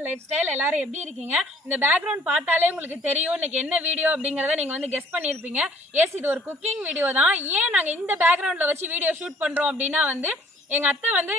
Indian life style எல்லாரும் எப்படி இருக்கீங்க? இந்த பேக்ரவுண்ட் பார்த்தாலே உங்களுக்கு தெரியும் இன்னைக்கு என்ன வீடியோ அப்படிங்கிறத நீங்கள் வந்து கெஸ் பண்ணியிருப்பீங்க. எஸ் இது ஒரு குக்கிங் வீடியோ தான். ஏன் நாங்கள் இந்த பேக்ரவுண்டில் வச்சு வீடியோ ஷூட் பண்ணுறோம் அப்படின்னா வந்து எங்கள் அத்தை வந்து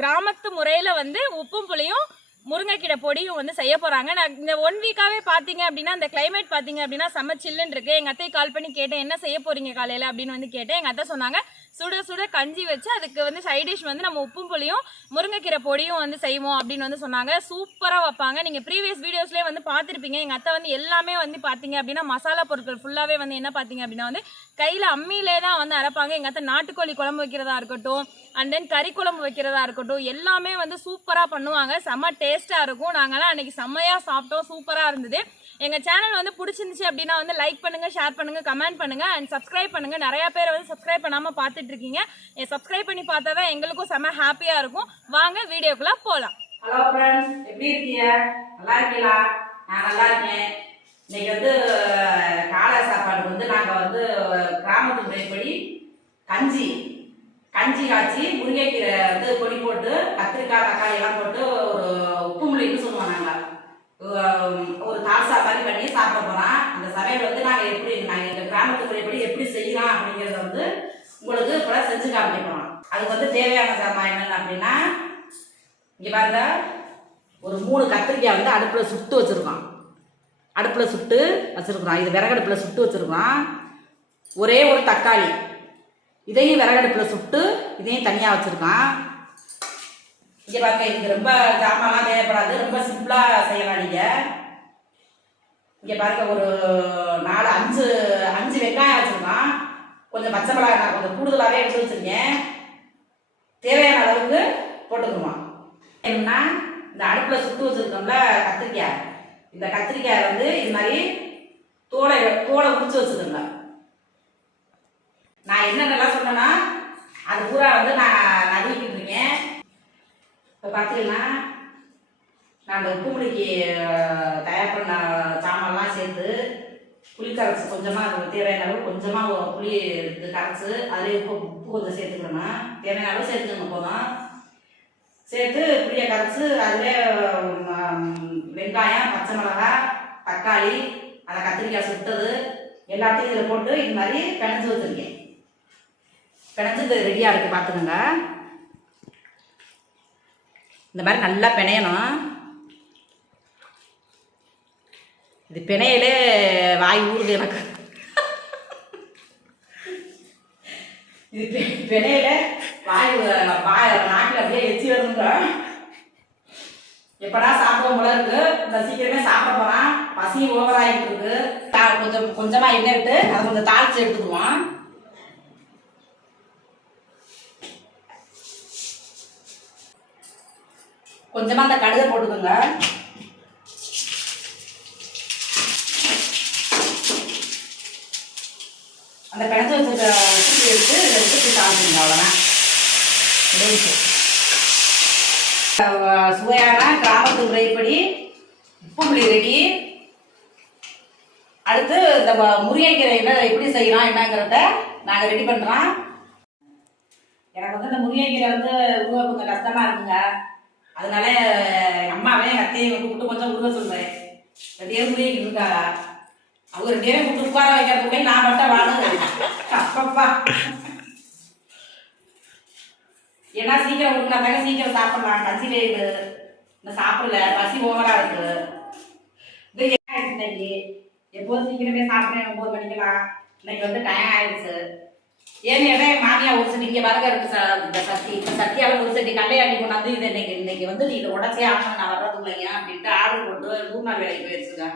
கிராமத்து முறையில் வந்து உப்பும் புளியும் முருங்கைக்கீரை பொடியும் வந்து செய்ய போகிறாங்க நான் இந்த ஒன் வீக்காகவே பார்த்தீங்க அப்படின்னா இந்த கிளைமேட் பார்த்தீங்க அப்படின்னா செம்ம சில்லுன்னு இருக்கு. எங்கள் அத்தை கால் பண்ணி கேட்டேன் என்ன செய்ய போகிறீங்க காலையில்? அப்படின்னு வந்து கேட்டேன். எங்கள் அத்தை சொன்னாங்க சுட சுட கஞ்சி வச்சு அதுக்கு வந்து சைட் டிஷ் வந்து நம்ம உப்பும் புளியும் முருங்கைக்கீரை பொடியும் வந்து செய்வோம் அப்படின்னு வந்து சொன்னாங்க. சூப்பராக வைப்பாங்க. நீங்கள் ப்ரீவியஸ் வீடியோஸ்லேயே வந்து பார்த்துருப்பீங்க. எங்கள் அத்தை வந்து எல்லாமே வந்து பார்த்தீங்க அப்படின்னா மசாலா பொருட்கள் ஃபுல்லாகவே வந்து என்ன பார்த்தீங்க அப்படின்னா வந்து கையில் அம்மியிலே தான் வந்து அரைப்பாங்க. எங்கள் அத்தை நாட்டுக்கோழி குழம்பு வைக்கிறதா இருக்கட்டும் அண்ட் தென் கறி குழம்பு வைக்கிறதா இருக்கட்டும் எல்லாமே வந்து சூப்பராக பண்ணுவாங்க. செம்ம டேஸ்ட்டாக இருக்கும். நாங்களாம் அன்றைக்கி செம்மையாக சாப்பிட்டோம். சூப்பராக இருந்தது. எங்கள் சேனல் வந்து பிடிச்சிருந்துச்சு அப்படின்னா வந்து லைக் பண்ணுங்கள் ஷேர் பண்ணுங்கள் கமெண்ட் பண்ணுங்கள் அண்ட் சப்ஸ்கிரைப் பண்ணுங்கள் நிறையா பேர் வந்து சப்ஸ்கிரைப் பண்ணாமல் பார்த்துட்டு இருக்கீங்க. சப்ஸ்கிரைப் பண்ணி பார்த்தா தான் எங்களுக்கும் செம்ம ஹாப்பியாக இருக்கும். வாங்க வீடியோக்குள்ளே போகலாம் ஹலோ ஃப்ரெண்ட்ஸ் எப்படி இருக்கீங்க? நல்லா இருக்கீங்களா? நான் நல்லா இருக்கேன். இன்னைக்கு வந்து காலை சாப்பாடு வந்து நாங்கள் வந்து கிராமத்து முறைப்படி கஞ்சி கஞ்சி காய்ச்சி முருங்கைக்கீரை வந்து பொடி போட்டு கத்திரிக்காய் தக்காளி எல்லாம் போட்டு ஒரு உப்பு முள்ளின்னு சொல்லுவோம் நாங்கள் ஒரு தாள் சாப்பிட போகிறோம் அந்த சமையல் வந்து நாங்கள் எப்படி நாங்கள் எங்கள் கிராமத்து முறைப்படி எப்படி செய்யலாம் அப்படிங்கிறத வந்து உங்களுக்கு இப்போ செஞ்சு காமிக்க போகிறோம் அதுக்கு வந்து தேவையான சாமான் என்னென்ன அப்படின்னா இங்கே பாருங்க ஒரு மூணு கத்திரிக்காய் வந்து அடுப்பில் சுட்டு வச்சுருக்கோம் அடுப்பில் சுட்டு வச்சுருக்குறோம் இது விறகடுப்பில் சுட்டு வச்சுருக்கோம் ஒரே ஒரு தக்காளி. இதையும் விறகடுப்பில் சுட்டு இதையும் தனியாக வச்சுருக்கோம் இங்கே பாருங்க இது ரொம்ப ஜாமான்லாம் தேவைப்படாது. ரொம்ப சிம்பிளாக செய்யலாம் நீங்கள் இங்கே பாருங்க ஒரு நாலு அஞ்சு அஞ்சு வெங்காயம் வச்சுருக்கான் கொஞ்சம் பச்சை மிளகாய் நான் கொஞ்சம் கூடுதலாகவே எடுத்து வச்சுருக்கேன். தேவையான அளவுக்கு போட்டுக்குவோம் என்னன்னா இந்த அடுப்பில் சுட்டு வச்சுருக்கோம்ல கத்திரிக்காய். இந்த கத்திரிக்காய் வந்து இது மாதிரி தோலை தோலை உரிச்சு வச்சுக்கோங்க நான் என்னென்னலாம் சொன்னேன்னா அது பூரா வந்து நான் நறுக்கிட்டு இருக்கேன். இப்போ பார்த்தீங்கன்னா நான் அந்த உப்பு முடிக்கு தயார் பண்ண சாமான்லாம் சேர்த்து புளி கரைச்சி கொஞ்சமாக அது தேவையான அளவு கொஞ்சமாக புளி இது கரைச்சி அதிலே உப்பு உப்பு கொஞ்சம் சேர்த்துக்கணும் தேவையான அளவு சேர்த்துக்கணும் போதும். சேர்த்து புளியை கரைச்சி அதிலே வெங்காயம் பச்சை மிளகாய் தக்காளி அதை கத்திரிக்காய் சுட்டது எல்லாத்தையும் இதில் போட்டு இது மாதிரி பிணைஞ்சு வச்சுருக்கேன். பிணைஞ்சு இது ரெடியாக இருக்குது பார்த்துக்கோங்க. இந்த மாதிரி நல்லா பிணையணும். இது பிணையிலே வாய் ஊறுது எனக்கு. இது பிணையில வாய் வாய் நாக்கில் அப்படியே எச்சி வருங்க எப்படா சாப்பிடுவோம் போல இருக்கு. இந்த சீக்கிரமே சாப்பிட போறான். பசி ஓவராகிட்டு இருக்கு. கொஞ்சம் கொஞ்சமா எண்ணெய் அதை கொஞ்சம் தாளிச்சு எடுத்துக்குவோம் கொஞ்சமா அந்த கடுகை போட்டுக்கோங்க. அந்த பிணைஞ்சு வச்சிருக்க உப்பு எடுத்து இதை எடுத்து சாப்பிடுங்க அவ்வளோதான் முடிஞ்சு. சுவையான கிராமத்து முறைப்படி உப்பு புளி ரெடி அடுத்து இந்த முருங்கைக்கீரை என்ன எப்படி செய்யலாம் என்னங்கிறத நாங்கள் ரெடி பண்ணுறோம் எனக்கு வந்து இந்த முருங்கைக்கீரை வந்து உருவ கொஞ்சம் கஷ்டமாக இருக்குங்க. அதனால எங்கள் அம்மாவே எங்கள் அத்தையும் கூப்பிட்டு கொஞ்சம் உருவ சொல்லுவேன் ரெடியாக முருங்கைக்கீரை இருக்காங்க அவர் நேரம் விட்டு கூப்பிட்டு உட்கார வைக்கிறதுக்குள்ளே நான் மட்டும் வாழுது அப்பப்பா. ஏன்னா சீக்கிரம் உட்காந்தாங்க சீக்கிரம் சாப்பிடலாம். கஞ்சி வேகுது இந்த சாப்பிடல பசி ஓவரா இருக்கு. இது ஏன் ஆயிடுச்சு இன்னைக்கு. எப்போதும் சீக்கிரமே சாப்பிட்றேன் ஒம்பது மணிக்கெல்லாம். இன்னைக்கு வந்து டைம் ஆயிடுச்சு. ஏன்னு கேட்டா என் மாமியா ஒரு சட்டி இங்கே வரக இருக்கு சார். இந்த சட்டி. இந்த சட்டியால ஒரு சட்டி கல்லையாட்டி கொண்டாந்து இது இன்னைக்கு இன்னைக்கு வந்து நீ இதை உடச்சே ஆகணும் நான் வர்றதுக்குள்ளைங்க அப்படின்ட்டு ஆர்டர் போட்டு நூறு நாள் வேலைக்கு போயிடுச்சுங்க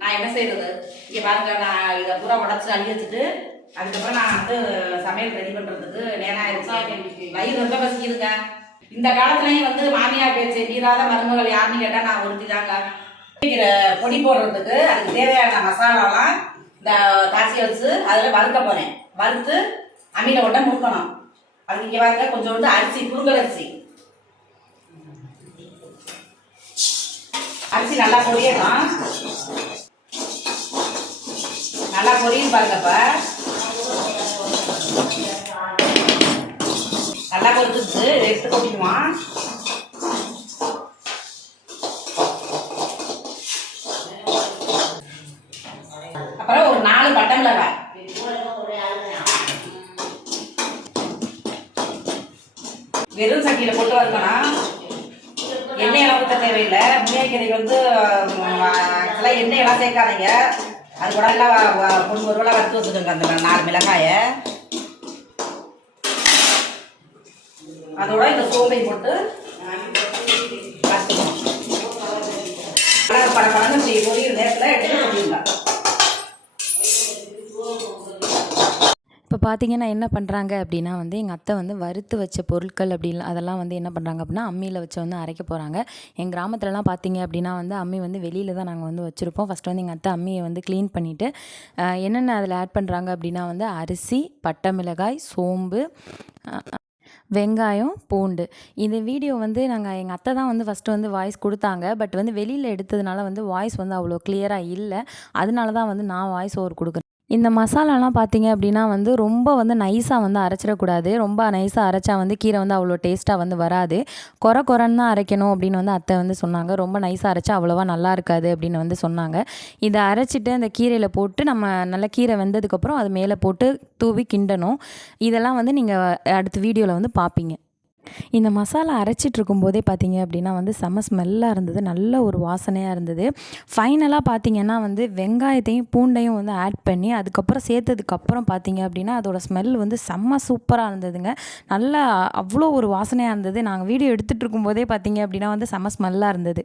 நான் என்ன செய்யறது இங்கே பாருங்க நான் இதை பூரா உடச்சி அள்ளி வச்சுட்டு அதுக்கப்புறம் நான் வந்து சமையல் ரெடி பண்றதுக்கு நேரம் ஆயிடுச்சு. வயிறு ரொம்ப பசிக்குதுங்க. இந்த காலத்துலயும் வந்து மாமியார் பேச்சு மீறாத மருமகள் யாருன்னு கேட்டா நான் ஒருத்தி தாங்க பொடி போடுறதுக்கு அதுக்கு தேவையான மசாலாலாம் இந்த காய்ச்சி வச்சு அதில் வறுக்க போறேன். வறுத்து அம்மியில் ஒட்ட முறுக்கணும். அதுக்கு இங்கே பாருங்க கொஞ்சோண்டு அரிசி புழுங்கல் அரிசி. அரிசி நல்லா பொரியணும் நல்லா பொரியும் பாருங்கப்பா. நல்லா பொறுத்துட்டு எடுத்து கொட்டிக்குவான் அப்புறம் ஒரு நாலு பட்டை வெறும் சட்டியில் போட்டு வரணும் எண்ணெயெல்லாம் ஊற்ற தேவையில்லை. முன்னேற்கதைக்கு வந்து எண்ணெய் எல்லாம் சேர்க்காதீங்க. அது கூட எல்லாம் வ- பொண்ணு வறுத்து வச்சுக்கோங்க அந்த நாலு மிளகாயை. அதோட இந்த சோம்பை போட்டு வறுத்துக்கணும் பட படன்னு இப்படி நேரத்தில் எடுத்து கொட்டிடுங்க பார்த்தீங்கன்னா என்ன பண்ணுறாங்க அப்படின்னா வந்து எங்கள் அத்தை வந்து வறுத்து வச்ச பொருட்கள் அப்படிலாம் அதெல்லாம் வந்து என்ன பண்ணுறாங்க அப்படின்னா அம்மியில் வச்சு வந்து அரைக்க போகிறாங்க எங்கள் கிராமத்துலலாம் பார்த்தீங்க அப்படின்னா வந்து அம்மி வந்து வெளியில் தான் நாங்கள் வந்து வச்சுருப்போம். ஃபஸ்ட்டு வந்து எங்கள் அத்தை அம்மியை வந்து க்ளீன் பண்ணிவிட்டு என்னென்ன அதில் ஆட் பண்ணுறாங்க அப்படின்னா வந்து அரிசி பட்டை மிளகாய் சோம்பு வெங்காயம் பூண்டு. இந்த வீடியோ வந்து நாங்கள் எங்கள் அத்தை தான் வந்து ஃபஸ்ட்டு வந்து வாய்ஸ் கொடுத்தாங்க. பட் வந்து வெளியில் எடுத்ததுனால வந்து வாய்ஸ் வந்து அவ்வளோ கிளியராக இல்லை. அதனால தான் வந்து நான் வாய்ஸ் ஓவர் கொடுக்குறேன். இந்த மசாலாலாம் பார்த்தீங்க அப்படின்னா வந்து ரொம்ப வந்து நைஸாக வந்து அரைச்சிடக்கூடாது. ரொம்ப நைஸாக அரைச்சா வந்து கீரை வந்து அவ்வளோ டேஸ்ட்டாக வந்து வராது. குறை குறைன்னு தான் அரைக்கணும் அப்படின்னு வந்து அத்தை வந்து சொன்னாங்க. ரொம்ப நைஸாக அரைச்சா அவ்வளோவா நல்லா இருக்காது அப்படின்னு வந்து சொன்னாங்க. இதை அரைச்சிட்டு அந்த கீரையில் போட்டு நம்ம நல்லா கீரை வெந்ததுக்கப்புறம் அது மேலே போட்டு தூவி கிண்டணும். இதெல்லாம் வந்து நீங்கள் அடுத்த வீடியோவில் வந்து பார்ப்பீங்க. இந்த மசாலா அரைச்சிட்டு இருக்கும்போதே பார்த்தீங்க அப்படின்னா வந்து செம ஸ்மெல்லாக இருந்தது. நல்ல ஒரு வாசனையாக இருந்தது. ஃபைனலாக பார்த்தீங்கன்னா வந்து வெங்காயத்தையும் பூண்டையும் வந்து ஆட் பண்ணி அதுக்கப்புறம் சேர்த்ததுக்கப்புறம் பார்த்தீங்க அப்படின்னா அதோட ஸ்மெல் வந்து செம்ம சூப்பராக இருந்ததுங்க. நல்லா அவ்வளோ ஒரு வாசனையாக இருந்தது. நாங்கள் வீடியோ எடுத்துகிட்டு இருக்கும்போதே பார்த்தீங்க அப்படின்னா வந்து செம்ம ஸ்மெல்லாக இருந்தது.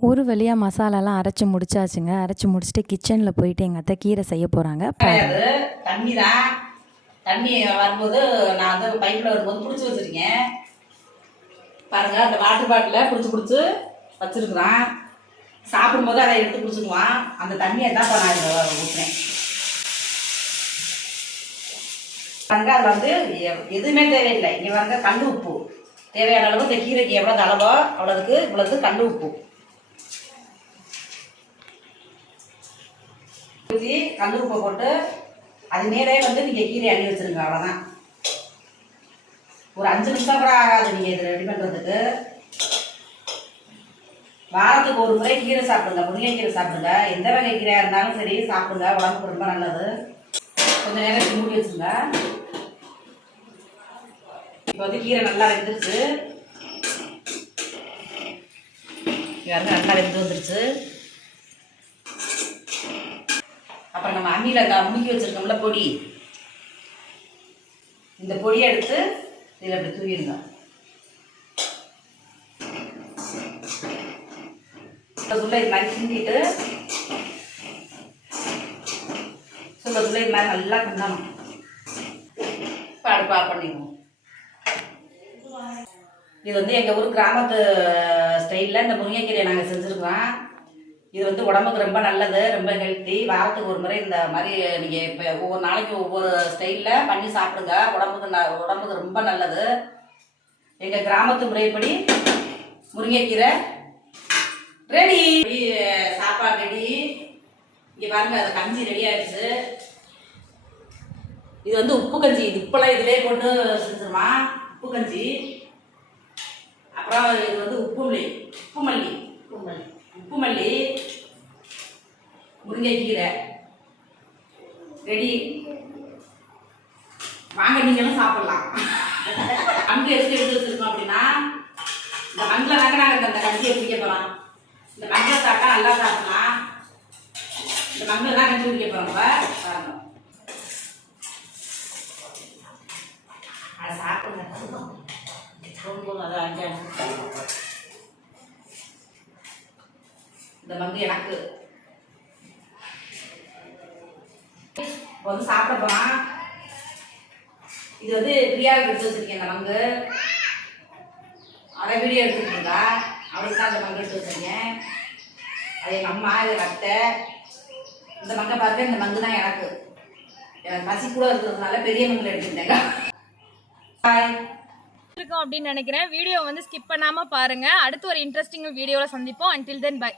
ஒரு வழியாக மசாலாலாம் அரைச்சி முடிச்சாச்சுங்க. அரைச்சி முடிச்சுட்டு கிச்சனில் போயிட்டு எங்கள் அத்தை கீரை செய்ய போகிறாங்க தண்ணி தான் தண்ணி வரும்போது நான் வந்து பைப்பில் வரும்போது பிடிச்சி வச்சுருக்கேன். பாருங்கள் அந்த வாட்டர் பாட்டிலில் பிடிச்சி பிடிச்சி வச்சுருக்குறான். சாப்பிடும்போது அதை எடுத்து பிடிச்சிக்குவான். அந்த தண்ணியை தான் இப்போ நான் இதில் ஊற்றுறேன் பாருங்க அதில் வந்து எ- எதுவுமே தேவையில்லை. இங்கே பாருங்க கல் உப்பு. தேவையான அளவு இந்த கீரைக்கு எவ்வளோ அளவோ அவ்வளோதுக்கு இவ்வளோது கல் உப்பு. ஊற்றி கல் உப்பை போட்டு அது மேலே வந்து நீங்கள் கீரை அள்ளி வச்சிருங்க அவ்வளோதான் ஒரு அஞ்சு நிமிஷம் கூட ஆகாது நீங்கள் இதை ரெடி பண்ணுறதுக்கு வாரத்துக்கு ஒரு முறை கீரை சாப்பிடுங்க முருங்கைக்கீரை சாப்பிடுங்க. எந்த வகை கீரையாக இருந்தாலும் சரி சாப்பிடுங்க உடம்புக்கு ரொம்ப நல்லது. கொஞ்ச நேரம் மூடி வச்சுருங்க. இப்போ வந்து கீரை நல்லா வெந்துருச்சு. நல்லா வெந்து வந்துருச்சு. அப்புறம் நம்ம அம்மியில் அந்த முறுக்கி வச்சுருக்கோம்ல பொடி. இந்த பொடியை எடுத்து இதில் அப்படி தூவிடுங்க. சுள்ள இது மாதிரி கிண்டிட்டு சுள்ள சுள்ள இது மாதிரி நல்லா கிண்டணும். பாடுப்பா அடுப்பு பண்ணிடுவோம். இது வந்து எங்கள் ஊர் கிராமத்து ஸ்டைலில் இந்த முருங்கைக்கீரையை நாங்கள் செஞ்சுருக்கோம் இது வந்து உடம்புக்கு ரொம்ப நல்லது ரொம்ப ஹெல்த்தி வாரத்துக்கு ஒரு முறை இந்த மாதிரி நீங்கள் இப்போ ஒவ்வொரு நாளைக்கு ஒவ்வொரு ஸ்டைலில் பண்ணி சாப்பிடுங்க. உடம்புக்கு ந உடம்புக்கு ரொம்ப நல்லது. எங்கள் கிராமத்து முறைப்படி முருங்கைக்கீரை ரெடி சாப்பாடு ரெடி இங்கே பாருங்க அது கஞ்சி ரெடி ஆயிடுச்சு. இது வந்து உப்பு கஞ்சி. இது உப்பெல்லாம் இதிலே போட்டு செஞ்சிருமா? உப்பு கஞ்சி. அப்புறம் இது வந்து உப்பு மல்லி உப்பு மல்லி உப்பு மல்லி உப்பு மல்லி முருங்கைக்கீரை. ரெடி. வாங்க நீங்களும் சாப்பிடலாம். அங்கு எடுத்து எடுத்து வச்சிருக்கோம் அப்படின்னா இந்த மண்ணில் தாங்க நாங்கள் அந்த கஞ்சியை குடிக்க போகிறோம் இந்த மண்ணில் சாப்பிட்டா நல்லா சாப்பிடலாம். இந்த மண்ணில் தான் கஞ்சி குடிக்க போகிறோம் பாருங்க. அதை சாப்பிடுங்க. ரொம்ப நல்லா அஞ்சாடு இந்த மங்கு எனக்கு. இப்போ வந்து சாப்பிட போலாம் இது வந்து பிரியாவுக்கு எடுத்து வச்சிருக்கேன் இந்த மங்கு. அதை வீடியோ எடுத்துட்டு இருந்தா அவளுக்கு தான் அந்த மங்கு எடுத்து வச்சிருக்கேன். அது எங்கள் அம்மா இது எங்கள் அத்தை. இந்த மங்கை பார்த்து இந்த மங்கு தான் எனக்கு. எனக்கு பசி கூட இருக்கிறதுனால பெரிய மங்கில் எடுத்துட்டேங்க பாய் இருக்கும் அப்படின்னு நினைக்கிறேன். வீடியோ வந்து ஸ்கிப் பண்ணாமல் பாருங்கள் அடுத்து ஒரு இன்ட்ரெஸ்டிங் வீடியோவில் சந்திப்போம். Until then by